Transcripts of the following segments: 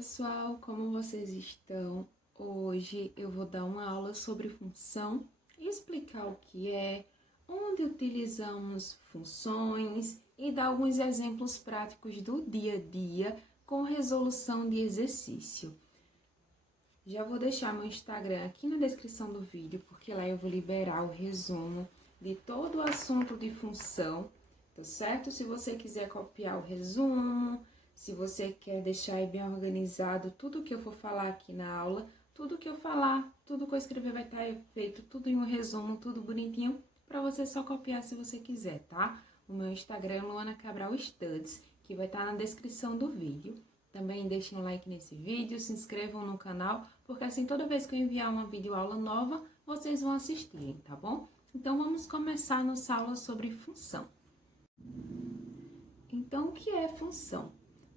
pessoal, como vocês estão? Hoje eu vou dar uma aula sobre função e explicar o que é, onde utilizamos funções e dar alguns exemplos práticos do dia a dia com resolução de exercício. Já vou deixar meu Instagram aqui na descrição do vídeo, porque lá eu vou liberar o resumo de todo o assunto de função, tá certo? Se você quiser copiar o resumo, se você quer deixar aí bem organizado tudo que eu for falar aqui na aula, tudo que eu falar, tudo que eu escrever vai estar feito, tudo em um resumo, tudo bonitinho, para você só copiar se você quiser, tá? O meu Instagram é Luana Cabral Studies, que vai estar na descrição do vídeo. Também deixem um like nesse vídeo, se inscrevam no canal, porque assim toda vez que eu enviar uma videoaula nova, vocês vão assistirem, tá bom? Então vamos começar nossa aula sobre função. Então, o que é função?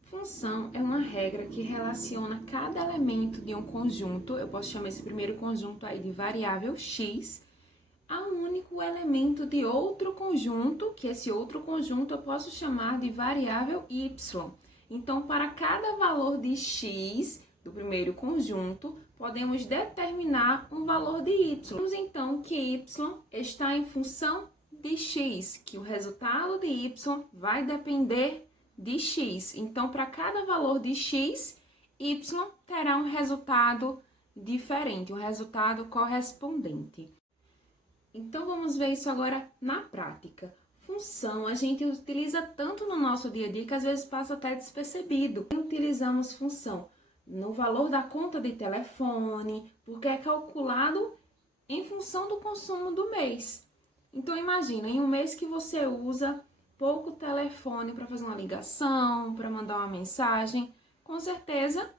Função é uma regra que relaciona cada elemento de um conjunto, eu posso chamar esse primeiro conjunto aí de variável x, a um único elemento de outro conjunto, que esse outro conjunto eu posso chamar de variável y. Então, para cada valor de x do primeiro conjunto, podemos determinar um valor de y. Vamos então que y está em função de x, que o resultado de y vai depender de x. Então, para cada valor de x, y terá um resultado diferente, um resultado correspondente. Então, vamos ver isso agora na prática. Função a gente utiliza tanto no nosso dia a dia que às vezes passa até despercebido. Utilizamos função no valor da conta de telefone, porque é calculado em função do consumo do mês. Então, imagina, em um mês que você usa pouco telefone para fazer uma ligação, para mandar uma mensagem, com certeza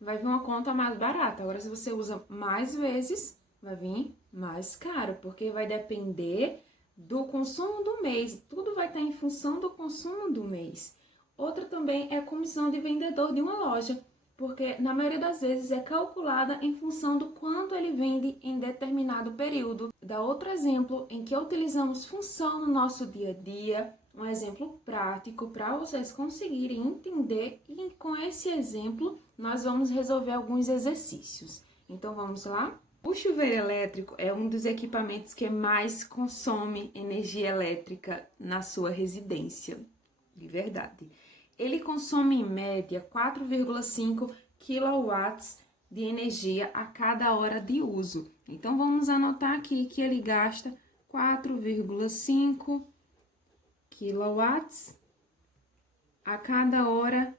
vai vir uma conta mais barata. Agora, se você usa mais vezes, vai vir mais caro, porque vai depender do consumo do mês. Tudo vai estar em função do consumo do mês. Outra também é a comissão de vendedor de uma loja, porque na maioria das vezes é calculada em função do quanto ele vende em determinado período. Dá outro exemplo em que utilizamos função no nosso dia a dia, um exemplo prático para vocês conseguirem entender, e com esse exemplo nós vamos resolver alguns exercícios. Então vamos lá? O chuveiro elétrico é um dos equipamentos que mais consome energia elétrica na sua residência, de verdade. Ele consome em média 4,5 kW de energia a cada hora de uso. Então vamos anotar aqui que ele gasta 4,5 kW a cada hora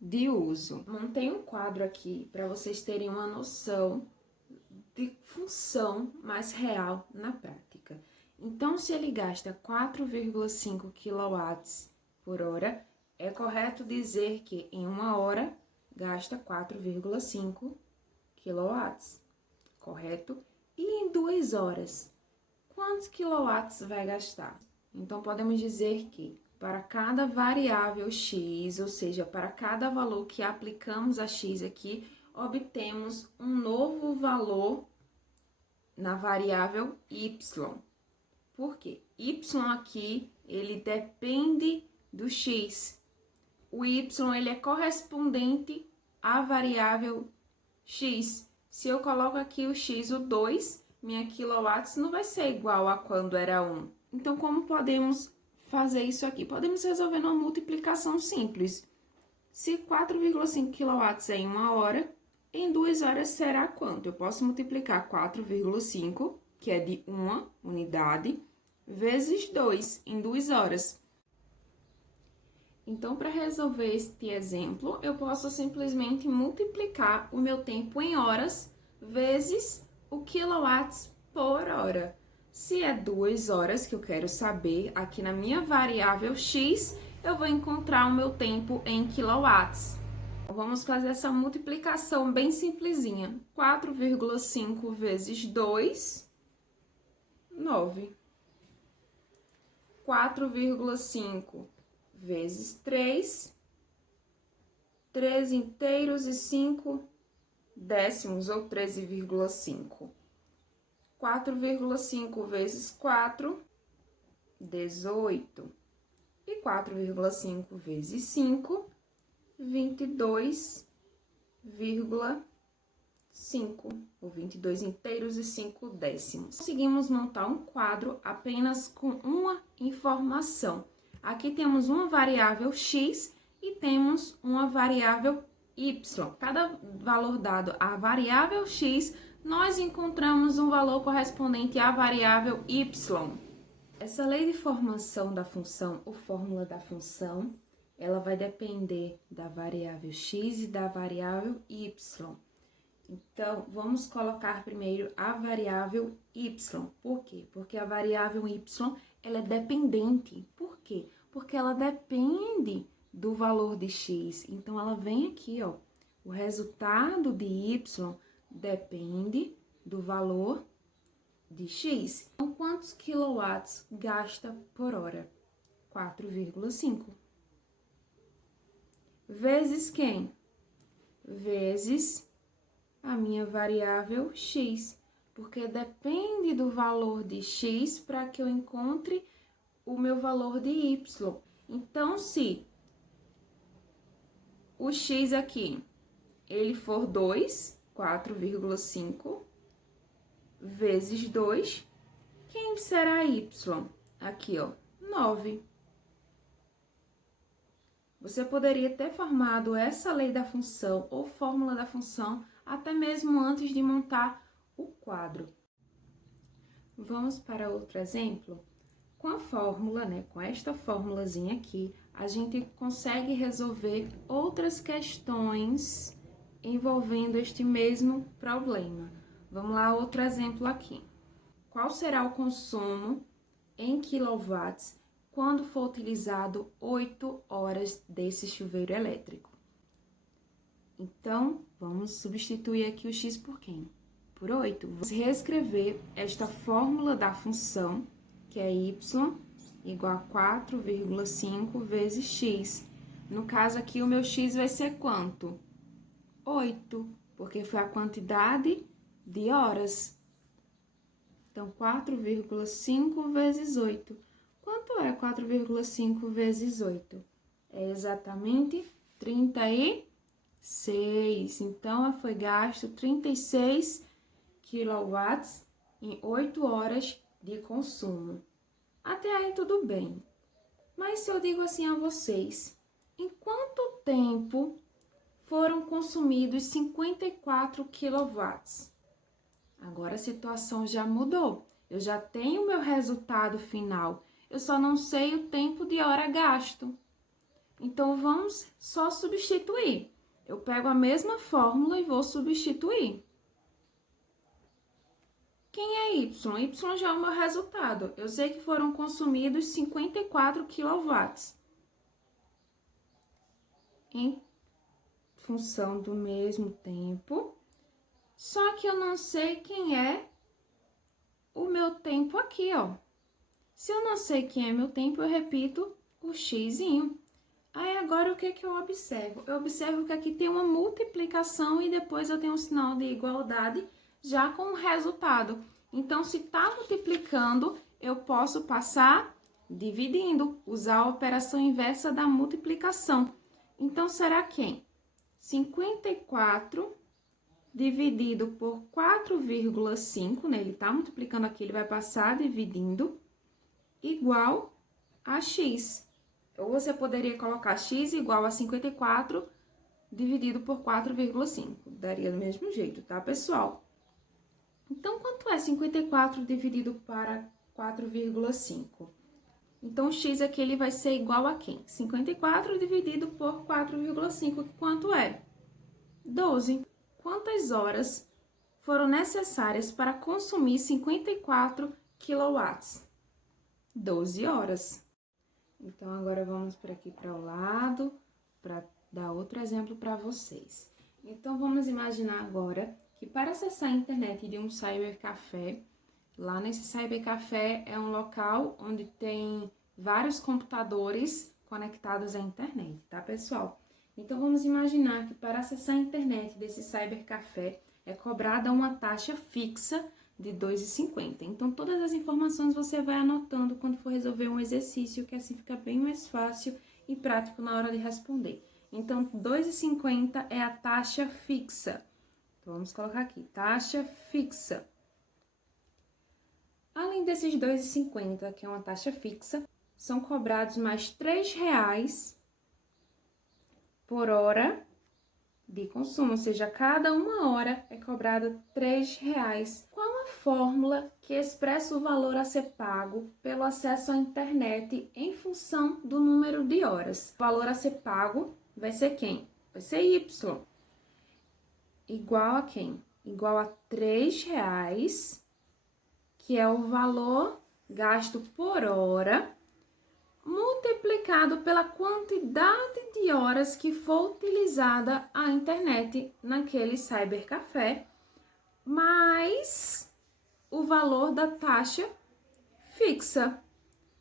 de uso. Montei um quadro aqui para vocês terem uma noção de função mais real na prática. Então, se ele gasta 4,5 kW por hora, é correto dizer que em uma hora gasta 4,5 kW, correto? E em 2 horas, quantos quilowatts vai gastar? Então, podemos dizer que para cada variável x, ou seja, para cada valor que aplicamos a x aqui, obtemos um novo valor na variável y. Por quê? Y aqui, ele depende do x. O y, ele é correspondente à variável x. Se eu coloco aqui o x, o 2, minha quilowatts não vai ser igual a quando era 1. Então, como podemos fazer isso aqui? Podemos resolver uma multiplicação simples. Se 4,5 kW é em uma hora, em 2 horas será quanto? Eu posso multiplicar 4,5, que é de uma unidade, vezes 2, em 2 horas. Então, para resolver este exemplo, eu posso simplesmente multiplicar o meu tempo em horas vezes o quilowatts por hora. Se é 2 horas que eu quero saber, aqui na minha variável x, eu vou encontrar o meu tempo em quilowatts. Vamos fazer essa multiplicação bem simplesinha. 4,5 vezes 2, 9. 4,5 vezes 3, 3 inteiros e 5 décimos, ou 13,5. 4,5 vezes 4, 18. E 4,5 vezes 5, 22 5, ou 22 inteiros e 5 décimos. Conseguimos montar um quadro apenas com uma informação. Aqui temos uma variável x e temos uma variável y. Cada valor dado à variável x, nós encontramos um valor correspondente à variável y. Essa lei de formação da função, ou fórmula da função, ela vai depender da variável x e da variável y. Então, vamos colocar primeiro a variável y. Por quê? Porque a variável y, ela é dependente. Por quê? Porque ela depende do valor de x. Então, ela vem aqui, ó. O resultado de y depende do valor de x. Então, quantos quilowatts gasta por hora? 4,5. Vezes quem? Vezes a minha variável x, porque depende do valor de x para que eu encontre o meu valor de y. Então, se o x aqui, ele for 2, 4,5, vezes 2, quem será y? Aqui, ó, 9. Você poderia ter formado essa lei da função ou fórmula da função até mesmo antes de montar o quadro. Vamos para outro exemplo? Com a fórmula, com esta formulazinha aqui, a gente consegue resolver outras questões envolvendo este mesmo problema. Vamos lá, outro exemplo aqui. Qual será o consumo em quilowatts quando for utilizado 8 horas desse chuveiro elétrico? Então, vamos substituir aqui o x por quem? Por 8. Vamos reescrever esta fórmula da função, que é y igual a 4,5 vezes x. No caso aqui, o meu x vai ser quanto? 8, porque foi a quantidade de horas. Então, 4,5 vezes 8. Quanto é 4,5 vezes 8? É exatamente 36. Então, foi gasto 36 quilowatts em 8 horas de consumo. Até aí tudo bem. Mas se eu digo assim a vocês, em quanto tempo foram consumidos 54 quilowatts? Agora a situação já mudou. Eu já tenho o meu resultado final. Eu só não sei o tempo de hora gasto. Então, vamos só substituir. Eu pego a mesma fórmula e vou substituir. Quem é y? Y já é o meu resultado. Eu sei que foram consumidos 54 quilowatts. Em função do mesmo tempo. Só que eu não sei quem é o meu tempo aqui, ó. Se eu não sei quem é meu tempo, eu repito o xzinho. Aí, agora, o que eu observo? Eu observo que aqui tem uma multiplicação e depois eu tenho um sinal de igualdade já com o resultado. Então, se tá multiplicando, eu posso passar dividindo, usar a operação inversa da multiplicação. Então, será quem? 54 dividido por 4,5, né? Ele tá multiplicando aqui, ele vai passar dividindo, igual a x. Ou você poderia colocar x igual a 54 dividido por 4,5. Daria do mesmo jeito, tá, pessoal? Então, quanto é 54 dividido para 4,5? Então, o x aqui ele vai ser igual a quem? 54 dividido por 4,5, que quanto é? 12. Quantas horas foram necessárias para consumir 54 quilowatts? 12 horas. Então, agora vamos por aqui para o lado, para dar outro exemplo para vocês. Então, vamos imaginar agora que para acessar a internet de um cybercafé, lá nesse cybercafé é um local onde tem vários computadores conectados à internet, tá, pessoal? Então, vamos imaginar que para acessar a internet desse cybercafé é cobrada uma taxa fixa de R$ 2,50. Então, todas as informações você vai anotando quando for resolver um exercício, que assim fica bem mais fácil e prático na hora de responder. Então, 2,50 é a taxa fixa. Então, vamos colocar aqui, taxa fixa. Além desses 2,50, que é uma taxa fixa, são cobrados mais R$3 por hora de consumo, ou seja, cada 1 hora é cobrada R$3. Qual a fórmula que expressa o valor a ser pago pelo acesso à internet em função do número de horas? O valor a ser pago vai ser quem? Vai ser Y. Igual a quem? Igual a R$3, que é o valor gasto por hora, multiplicado pela quantidade de horas que for utilizada a internet naquele cybercafé, mais o valor da taxa fixa.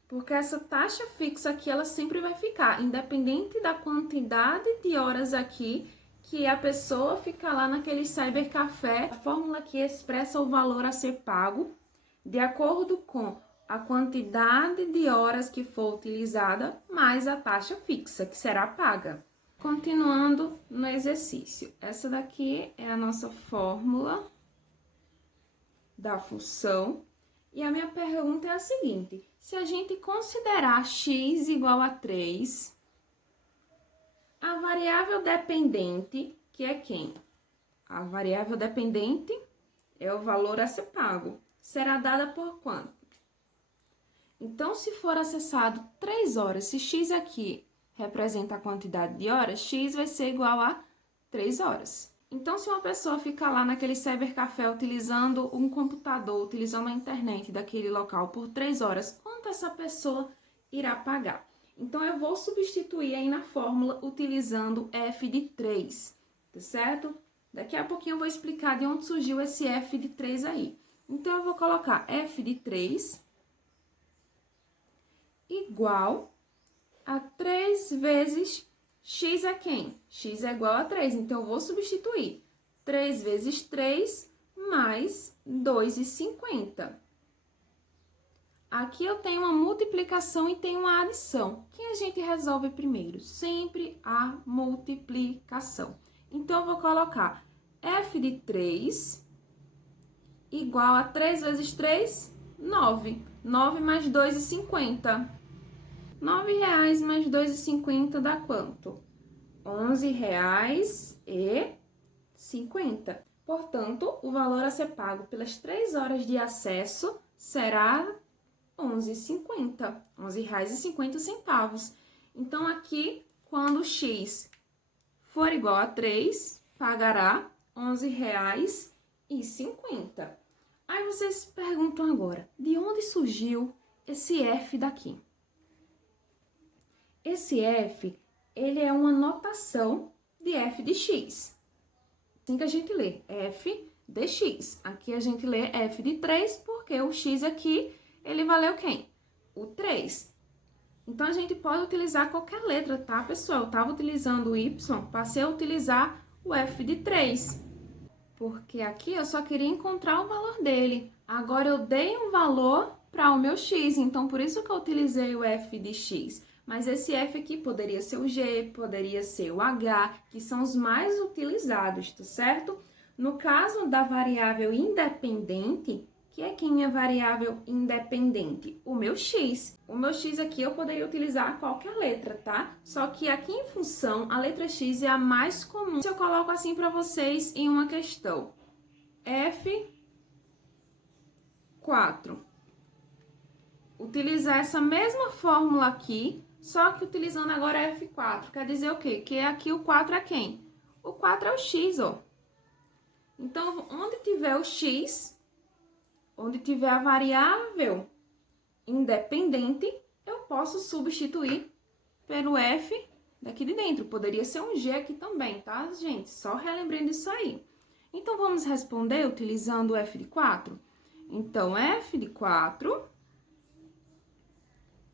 Porque essa taxa fixa aqui, ela sempre vai ficar, independente da quantidade de horas aqui que a pessoa fica lá naquele cybercafé. A fórmula que expressa o valor a ser pago, de acordo com a quantidade de horas que for utilizada, mais a taxa fixa, que será paga. Continuando no exercício. Essa daqui é a nossa fórmula da função. E a minha pergunta é a seguinte: se a gente considerar x igual a 3, a variável dependente, que é quem? A variável dependente é o valor a ser pago. Será dada por quanto? Então, se for acessado 3 horas, se x aqui representa a quantidade de horas, x vai ser igual a 3 horas. Então, se uma pessoa ficar lá naquele cybercafé utilizando um computador, utilizando a internet daquele local por 3 horas, quanto essa pessoa irá pagar? Então, eu vou substituir aí na fórmula utilizando f de 3, tá certo? Daqui a pouquinho eu vou explicar de onde surgiu esse f de 3 aí. Então, eu vou colocar f de 3 igual a 3 vezes x é quem? X é igual a 3, então eu vou substituir 3 vezes 3 mais 2,50. Aqui eu tenho uma multiplicação e tenho uma adição. Quem a gente resolve primeiro? Sempre a multiplicação. Então, eu vou colocar f de 3 igual a 3 vezes 3, 9. 9 mais 2,50. R$9 mais 2,50 dá quanto? R$11,50. Portanto, o valor a ser pago pelas 3 horas de acesso será R$11,50. R$11,50. Então, aqui, quando x for igual a 3, pagará R$11,50. Aí vocês perguntam agora, de onde surgiu esse f daqui? Esse f, ele é uma notação de f de x. Assim que a gente lê, f de x. Aqui a gente lê f de 3, porque o x aqui, ele valeu quem? O 3. Então, a gente pode utilizar qualquer letra, tá, pessoal? Eu estava utilizando o y, passei a utilizar o f de 3. Porque aqui eu só queria encontrar o valor dele. Agora, eu dei um valor para o meu x, então, por isso que eu utilizei o f de x. Mas esse f aqui poderia ser o g, poderia ser o h, que são os mais utilizados, tá certo? No caso da variável independente, que é quem é variável independente? O meu x. O meu x aqui eu poderia utilizar qualquer letra, tá? Só que aqui em função, a letra x é a mais comum. Se eu coloco assim para vocês em uma questão, F4. Utilizar essa mesma fórmula aqui, só que utilizando agora F4. Quer dizer o quê? Que aqui o 4 é quem? O 4 é o x, ó. Então, onde tiver o x, onde tiver a variável independente, eu posso substituir pelo f daqui de dentro. Poderia ser um g aqui também, tá, gente? Só relembrando isso aí. Então, vamos responder utilizando o f de 4? Então, f de 4...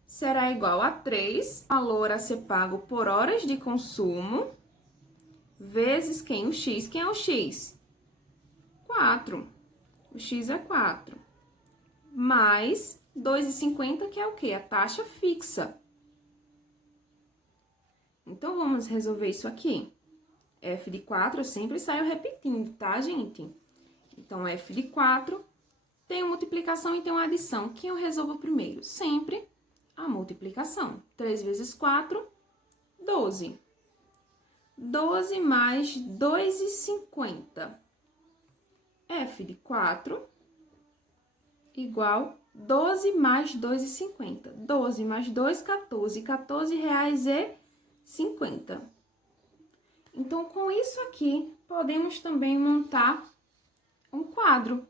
será igual a 3, valor a ser pago por horas de consumo, vezes quem? O x. Quem é o x? 4. O x é 4. Mais 2,50, que é o quê? A taxa fixa. Então, vamos resolver isso aqui. F de 4 eu sempre saio repetindo, tá, gente? Então, F de 4 tem multiplicação e tem uma adição. Quem eu resolvo primeiro? Sempre a multiplicação. 3 vezes 4, 12. 12 mais 2,50. F de 4 igual 12 mais 2,50. 12 mais 2, 14. R$14,50. Então, com isso aqui, podemos também montar um quadro.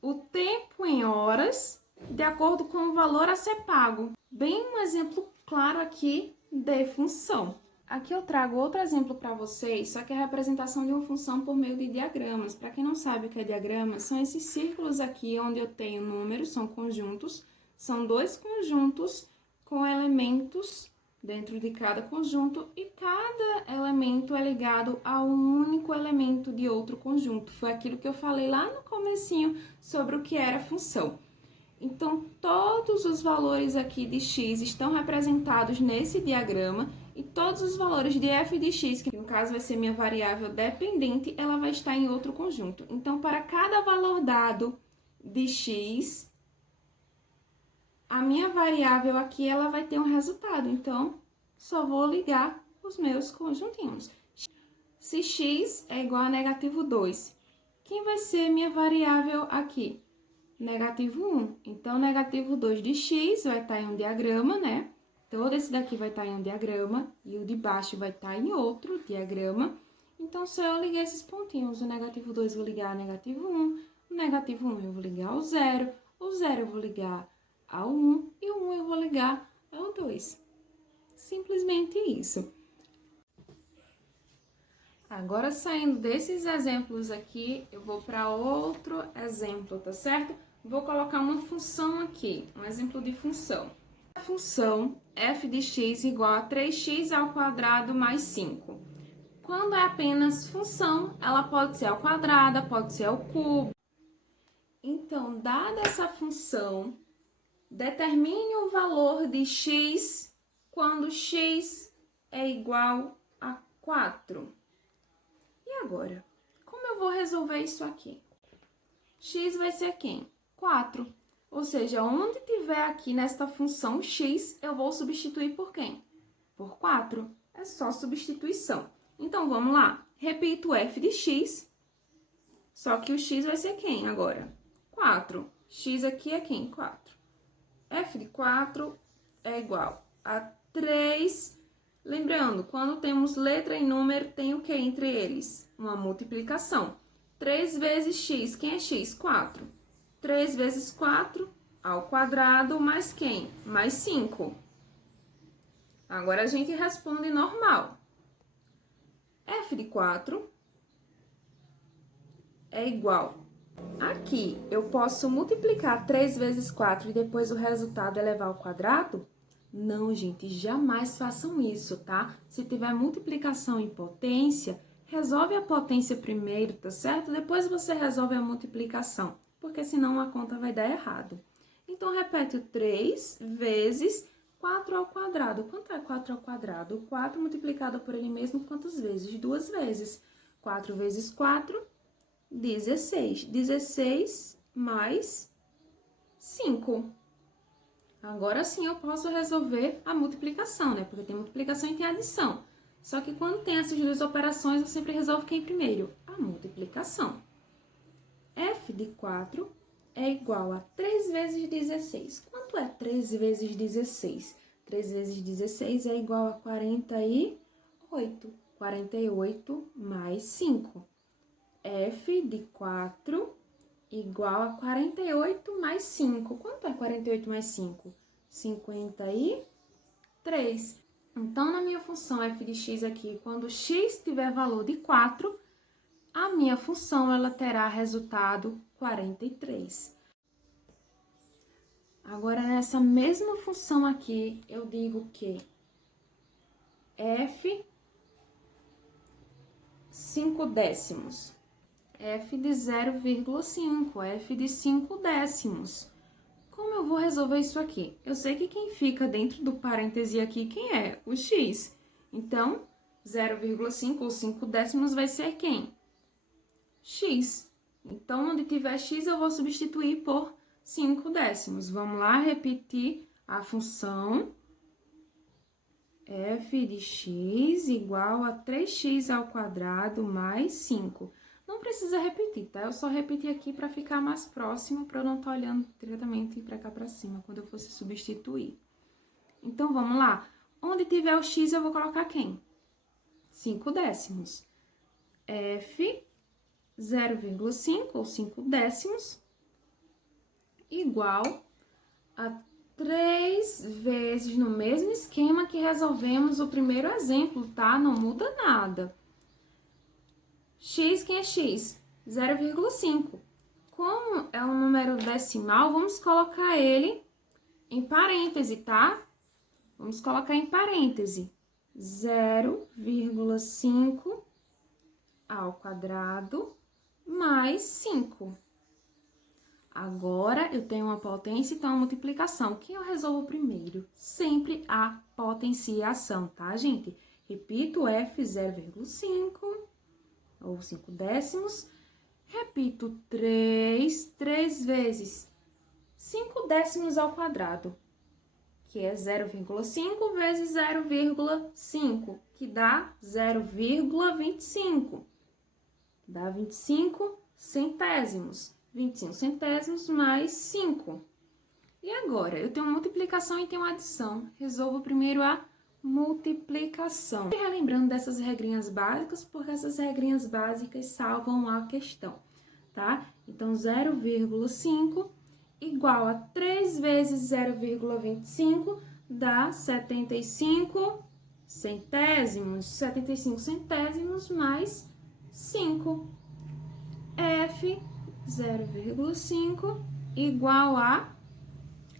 O tempo em horas, de acordo com o valor a ser pago. Bem um exemplo claro aqui de função. Aqui eu trago outro exemplo para vocês, só que é a representação de uma função por meio de diagramas. Para quem não sabe o que é diagrama, são esses círculos aqui onde eu tenho números, são conjuntos. São dois conjuntos com elementos dentro de cada conjunto e cada elemento é ligado a um único elemento de outro conjunto. Foi aquilo que eu falei lá no comecinho sobre o que era função. Então, todos os valores aqui de x estão representados nesse diagrama e todos os valores de f de x, que no caso vai ser minha variável dependente, ela vai estar em outro conjunto. Então, para cada valor dado de x, a minha variável aqui, ela vai ter um resultado. Então, só vou ligar os meus conjuntinhos. Se x é igual a negativo 2, quem vai ser minha variável aqui? Negativo 1. Então, negativo 2 de x vai estar em um diagrama, né? Todo esse daqui vai estar em um diagrama e o de baixo vai estar em outro diagrama. Então, se eu ligar esses pontinhos, o negativo 2 eu vou ligar ao negativo 1, o negativo 1 eu vou ligar ao 0, o 0 eu vou ligar ao 1 e o 1 eu vou ligar ao 2. Simplesmente isso. Agora, saindo desses exemplos aqui, eu vou para outro exemplo, tá certo? Vou colocar uma função aqui, um exemplo de função. A função f de x igual a 3x ao quadrado mais 5. Quando é apenas função, ela pode ser ao quadrado, pode ser ao cubo. Então, dada essa função, determine o valor de x quando x é igual a 4. E agora? Como eu vou resolver isso aqui? X vai ser quem? 4. Ou seja, onde tiver aqui nesta função x, eu vou substituir por quem? Por 4. É só substituição. Então, vamos lá. Repito f de x, só que o x vai ser quem agora? 4. X aqui é quem? 4. F de 4 é igual a 3. Lembrando, quando temos letra e número, tem o que entre eles? Uma multiplicação. 3 vezes x, quem é x? 4. 3 vezes 4 ao quadrado, mais quem? Mais 5. Agora, a gente responde normal. F de 4 é igual. Aqui, eu posso multiplicar 3 vezes 4 e depois o resultado elevar ao quadrado? Não, gente, jamais façam isso, tá? Se tiver multiplicação em potência, resolve a potência primeiro, tá certo? Depois você resolve a multiplicação, porque senão a conta vai dar errado. Então, repete o 3 vezes 4 ao quadrado. Quanto é 4 ao quadrado? O 4 multiplicado por ele mesmo, quantas vezes? 2 vezes. 4 vezes 4, 16. 16 mais 5. Agora sim eu posso resolver a multiplicação, né? Porque tem multiplicação e tem adição. Só que quando tem essas duas operações, eu sempre resolvo quem primeiro? A multiplicação. F de 4 é igual a 3 vezes 16. Quanto é 3 vezes 16? 3 vezes 16 é igual a 48. 48 mais 5. F de 4 igual a 48 mais 5. Quanto é 48 mais 5? 53. Então, na minha função f de x aqui, quando x tiver valor de 4, a minha função ela terá resultado 43. Agora, nessa mesma função aqui, eu digo que f 5 décimos. F de 0,5, F de 5 décimos. Como eu vou resolver isso aqui? Eu sei que quem fica dentro do parêntese aqui, quem é? O x. Então, 0,5 ou 5 décimos vai ser quem? X. Então, onde tiver x, eu vou substituir por 5 décimos. Vamos lá, repetir a função f de x igual a 3x ao quadrado mais 5. Não precisa repetir, tá? Eu só repeti aqui para ficar mais próximo, para eu não estar olhando diretamente para cá para cima, quando eu fosse substituir. Então, vamos lá. Onde tiver o x, eu vou colocar quem? 5 décimos. F 0,5 ou 5 décimos igual a 3 vezes no mesmo esquema que resolvemos o primeiro exemplo, tá? Não muda nada. X, quem é x? 0,5. Como é um número decimal, vamos colocar ele em parêntese, tá? Vamos colocar em parêntese. 0,5 ao quadrado mais 5. Agora, eu tenho uma potência, então a multiplicação. Quem eu resolvo primeiro? Sempre a potenciação, tá, gente? Repito, F 0,5 ou 5 décimos. Repito, 3 vezes 5 décimos ao quadrado, que é 0,5 vezes 0,5, que dá 0,25. Dá 25 centésimos. 25 centésimos mais 5. E agora, eu tenho multiplicação e tenho adição. Resolvo primeiro a multiplicação. E relembrando dessas regrinhas básicas, porque essas regrinhas básicas salvam a questão, tá? Então, 0,5 igual a 3 vezes 0,25 dá 75 centésimos. 75 centésimos mais 5. F 0,5 igual a,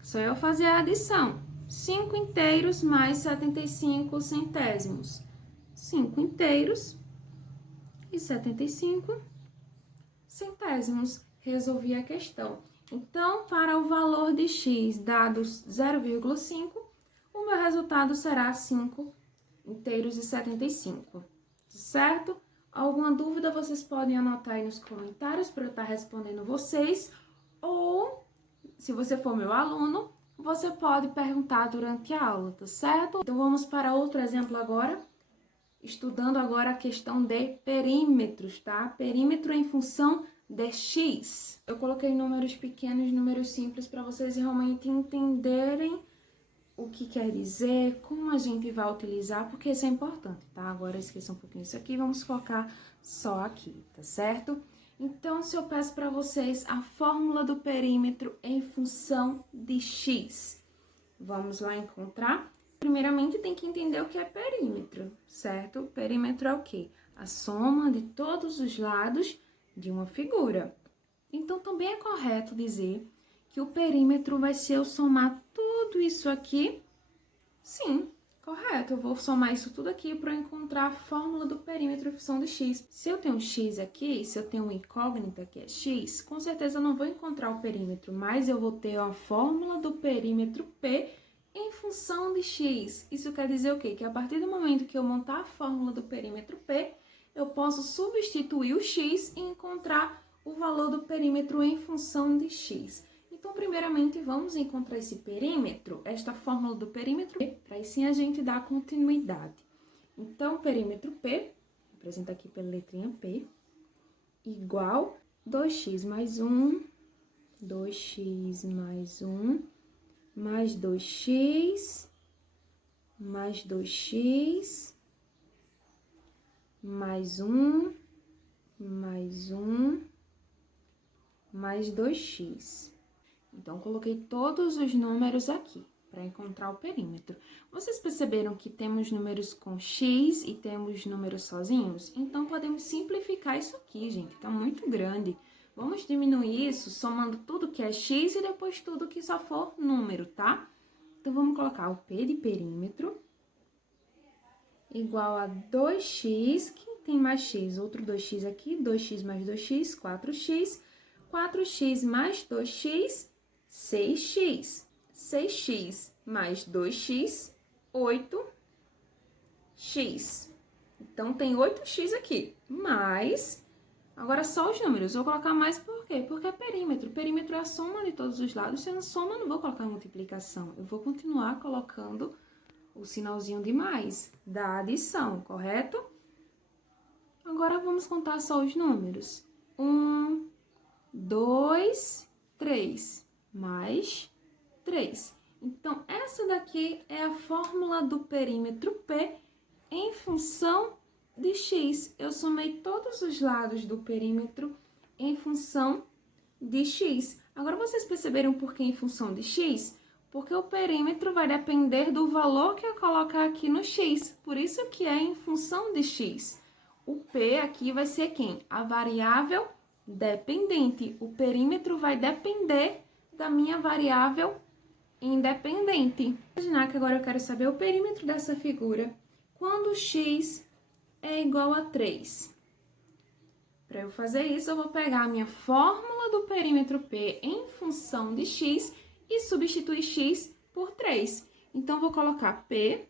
só eu fazer a adição, 5 inteiros mais 75 centésimos. 5 inteiros e 75 centésimos. Resolvi a questão. Então, para o valor de x dado 0,5, o meu resultado será 5 inteiros e 75, certo? Alguma dúvida, vocês podem anotar aí nos comentários para eu estar respondendo vocês. Ou, se você for meu aluno, você pode perguntar durante a aula, tá certo? Então, vamos para outro exemplo agora. Estudando agora a questão de perímetros, tá? Perímetro em função de x. Eu coloquei números pequenos, números simples, para vocês realmente entenderem o que quer dizer, como a gente vai utilizar, porque isso é importante, tá? Agora esqueça um pouquinho isso aqui, vamos focar só aqui, tá certo? Então, se eu peço para vocês a fórmula do perímetro em função de x, vamos lá encontrar? Primeiramente, tem que entender o que é perímetro, certo? Perímetro é o quê? A soma de todos os lados de uma figura. Então, também é correto dizer que o perímetro vai ser eu somar tudo isso aqui? Sim, correto. Eu vou somar isso tudo aqui para encontrar a fórmula do perímetro em função de x. Se eu tenho x aqui, se eu tenho uma incógnita que é x, com certeza eu não vou encontrar o perímetro, mas eu vou ter a fórmula do perímetro P em função de x. Isso quer dizer o quê? Que a partir do momento que eu montar a fórmula do perímetro P, eu posso substituir o x e encontrar o valor do perímetro em função de x. Então, primeiramente, vamos encontrar esse perímetro, esta fórmula do perímetro P, para assim a gente dar continuidade. Então, perímetro P, representa aqui pela letrinha P, igual 2x mais 1, 2x mais 1, mais 2x, mais 2x, mais 1, mais 1, mais 2x. Então, coloquei todos os números aqui para encontrar o perímetro. Vocês perceberam que temos números com x e temos números sozinhos? Então, podemos simplificar isso aqui, gente, tá muito grande. Vamos diminuir isso somando tudo que é x e depois tudo que só for número, tá? Então, vamos colocar o P de perímetro igual a 2x, que tem mais x, outro 2x aqui, 2x mais 2x, 4x, 4x mais 2x, 6x, 6x mais 2x, 8x, x. Então, tem 8x aqui, mais... Agora, só os números. Vou colocar mais por quê? Porque é perímetro. Perímetro é a soma de todos os lados. Se eu não soma, eu não vou colocar multiplicação. Eu vou continuar colocando o sinalzinho de mais, da adição, correto? Agora, vamos contar só os números. 1, 2, 3, mais 3. Então, essa daqui é a fórmula do perímetro P em função de x. Eu somei todos os lados do perímetro em função de x. Agora, vocês perceberam por que em função de x? Porque o perímetro vai depender do valor que eu colocar aqui no x. Por isso que é em função de x. O P aqui vai ser quem? A variável dependente. O perímetro vai depender da minha variável independente. Imaginar que agora eu quero saber o perímetro dessa figura quando x é igual a 3. Para eu fazer isso, eu vou pegar a minha fórmula do perímetro P em função de x e substituir x por 3. Então, vou colocar P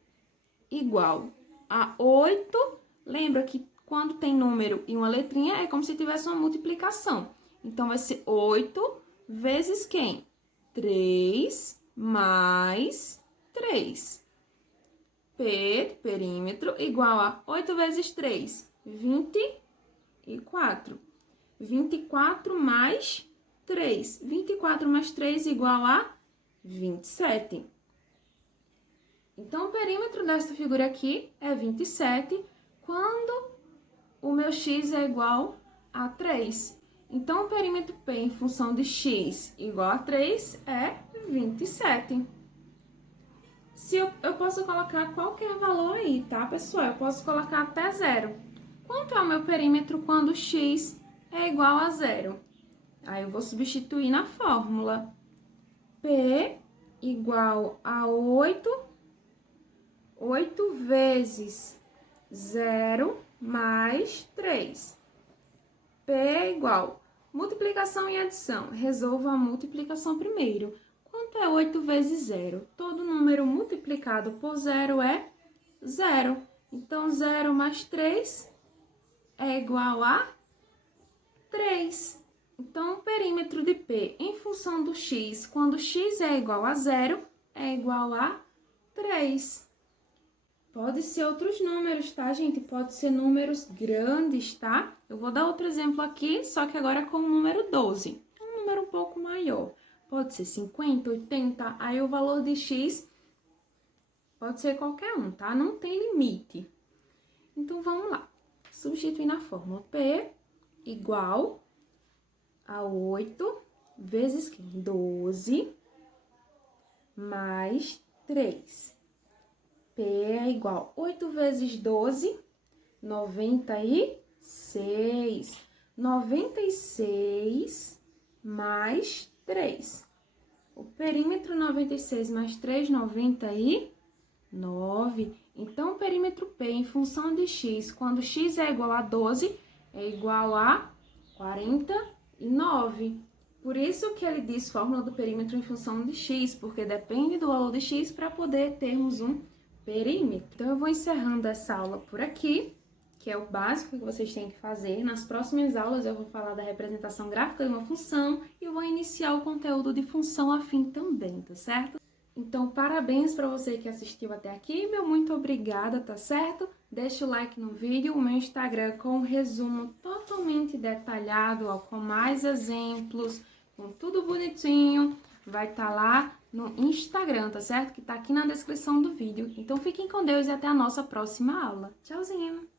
igual a 8. Lembra que quando tem número e uma letrinha, é como se tivesse uma multiplicação. Então, vai ser 8 vezes quem? 3 mais 3. P, perímetro, igual a 8 vezes 3, 24. 24 mais 3. 24 mais 3 igual a 27. Então, o perímetro dessa figura aqui é 27, quando o meu x é igual a 3. Então, o perímetro P em função de x igual a 3 é 27. Se eu posso colocar qualquer valor aí, tá, pessoal? Eu posso colocar até 0. Quanto é o meu perímetro quando x é igual a 0? Aí, eu vou substituir na fórmula. P igual a 8. 8 vezes 0 mais 3. P é igual multiplicação e adição. Resolva a multiplicação primeiro. Quanto é 8 vezes 0? Todo número multiplicado por 0 é 0. Então, 0 mais 3 é igual a 3. Então, o perímetro de P em função do x, quando x é igual a 0, é igual a 3. Pode ser outros números, tá, gente? Pode ser números grandes, tá? Eu vou dar outro exemplo aqui, só que agora com o número 12. Um número um pouco maior. Pode ser 50, 80, aí o valor de x pode ser qualquer um, tá? Não tem limite. Então, vamos lá. Substituir na fórmula P igual a 8 vezes 12 mais 3. P é igual a 8 vezes 12, 96. 96 mais 3. O perímetro 96 mais 3, 99. Então, o perímetro P em função de x, quando x é igual a 12, é igual a 49. Por isso que ele diz fórmula do perímetro em função de x, porque depende do valor de x para poder termos um perímetro. Então, eu vou encerrando essa aula por aqui, que é o básico que vocês têm que fazer. Nas próximas aulas eu vou falar da representação gráfica de uma função e vou iniciar o conteúdo de função afim também, tá certo? Então, parabéns para você que assistiu até aqui, meu muito obrigada, tá certo? Deixa o like no vídeo, o meu Instagram com um resumo totalmente detalhado, ó, com mais exemplos, com tudo bonitinho, vai estar lá no Instagram, tá certo? Que tá aqui na descrição do vídeo. Então, fiquem com Deus e até a nossa próxima aula. Tchauzinho!